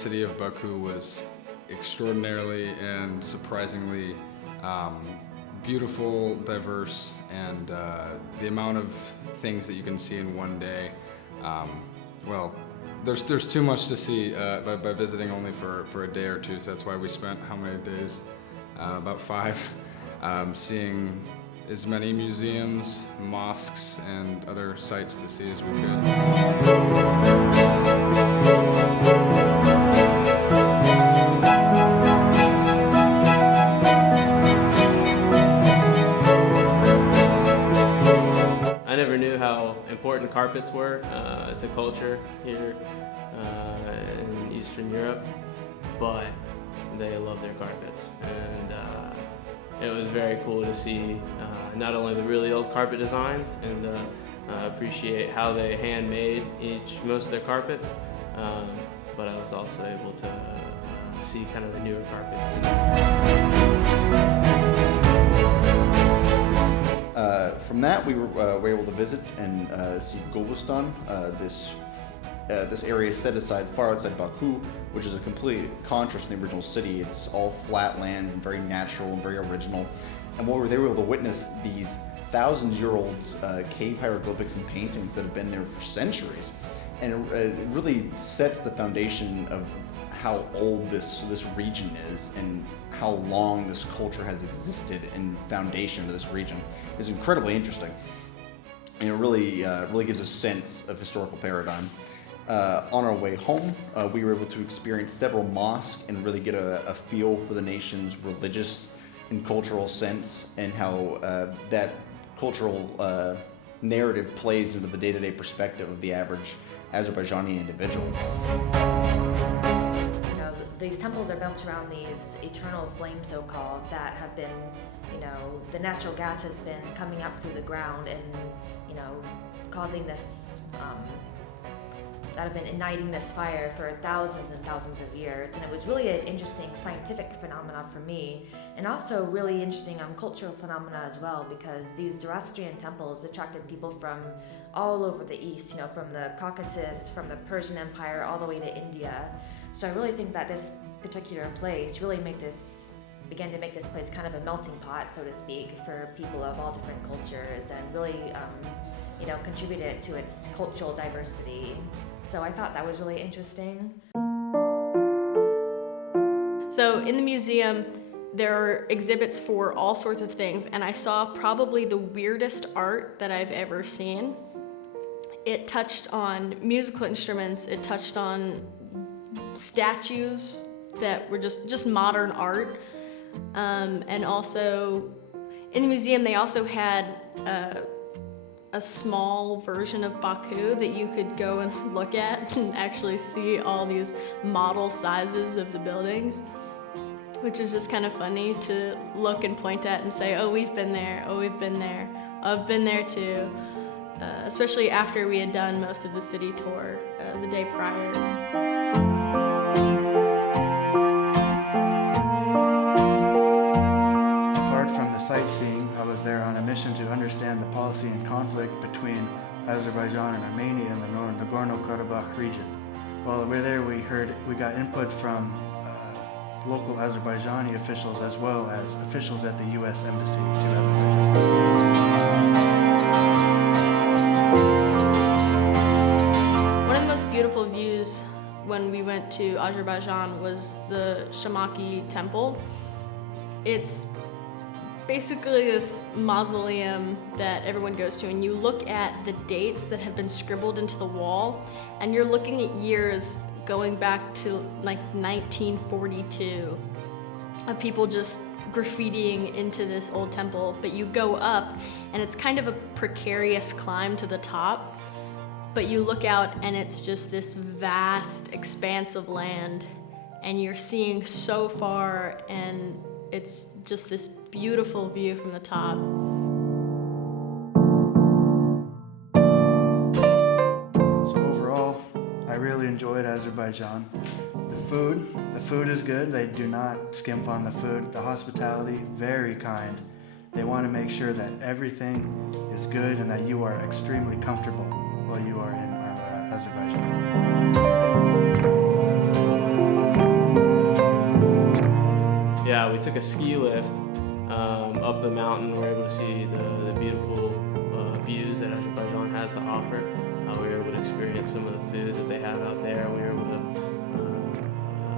city of Baku was extraordinarily and surprisingly beautiful, diverse, and the amount of things that you can see in one day, well, there's too much to see by visiting only for a day or two, so that's why we spent how many days? About 5, seeing as many museums, mosques, and other sites to see as we could. I never knew how important carpets were to culture here in Eastern Europe, but they love their carpets, and it was very cool to see not only the really old carpet designs and appreciate how they handmade most of their carpets, but I was also able to see kind of the newer carpets. From that, we were able to visit and see Gobustan, this area is set aside far outside Baku, which is a complete contrast to the original city. It's all flat lands and very natural and very original. And they were able to witness these thousands-year-old cave hieroglyphics and paintings that have been there for centuries. And it really sets the foundation of how old this region is and how long this culture has existed in foundation of this region. Is incredibly interesting. And it really gives a sense of historical paradigm. On our way home, we were able to experience several mosques and really get a feel for the nation's religious and cultural sense, and how that cultural narrative plays into the day-to-day perspective of the average Azerbaijani individual. You know, these temples are built around these eternal flames, so-called, that have been, you know, the natural gas has been coming up through the ground and, you know, causing this that have been igniting this fire for thousands and thousands of years. And it was really an interesting scientific phenomena for me, and also really interesting cultural phenomena as well, because these Zoroastrian temples attracted people from all over the East, you know, from the Caucasus, from the Persian Empire, all the way to India. So I really think that this particular place really began to make this place kind of a melting pot, so to speak, for people of all different cultures, and really, you know, contributed to its cultural diversity. So I thought that was really interesting. So in the museum, there are exhibits for all sorts of things, and I saw probably the weirdest art that I've ever seen. It touched on musical instruments, it touched on statues that were just modern art. And also, in the museum, they also had a small version of Baku that you could go and look at and actually see all these model sizes of the buildings, which is just kind of funny to look and point at and say, oh, we've been there, oh, we've been there, oh, I've been there too, especially after we had done most of the city tour the day prior. Sightseeing, I was there on a mission to understand the policy and conflict between Azerbaijan and Armenia in the Nagorno-Karabakh region. While we were there, we got input from local Azerbaijani officials as well as officials at the U.S. Embassy to Azerbaijan. One of the most beautiful views when we went to Azerbaijan was the Shamaki Temple. It's basically this mausoleum that everyone goes to, and you look at the dates that have been scribbled into the wall, and you're looking at years going back to like 1942 of people just graffitiing into this old temple. But you go up and it's kind of a precarious climb to the top, but you look out and it's just this vast expanse of land, and you're seeing so far, and it's just this beautiful view from the top. So overall, I really enjoyed Azerbaijan. The food is good. They do not skimp on the food. The hospitality, very kind. They want to make sure that everything is good and that you are extremely comfortable while you are in Azerbaijan. took a ski lift up the mountain. We were able to see the beautiful views that Azerbaijan has to offer. We were able to experience some of the food that they have out there. We were able to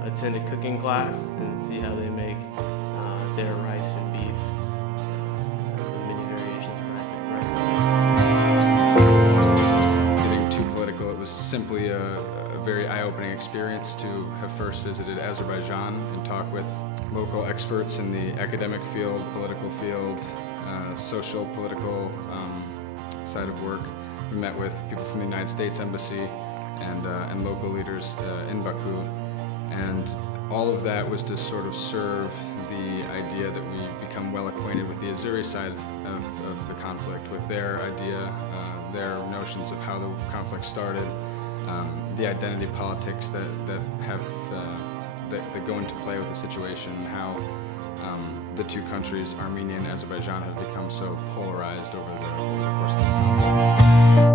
attend a cooking class and see how they make their rice and beef, many variations of rice and beef. Getting too political, it was simply a very eye-opening experience to have first visited Azerbaijan and talk with local experts in the academic field, political field, social, political side of work. We met with people from the United States Embassy and local leaders in Baku. And all of that was to sort of serve the idea that we become well acquainted with the Azeri side of the conflict, with their idea, their notions of how the conflict started, the identity politics that go into play with the situation, and how the two countries, Armenia and Azerbaijan, have become so polarized over the course of this conflict.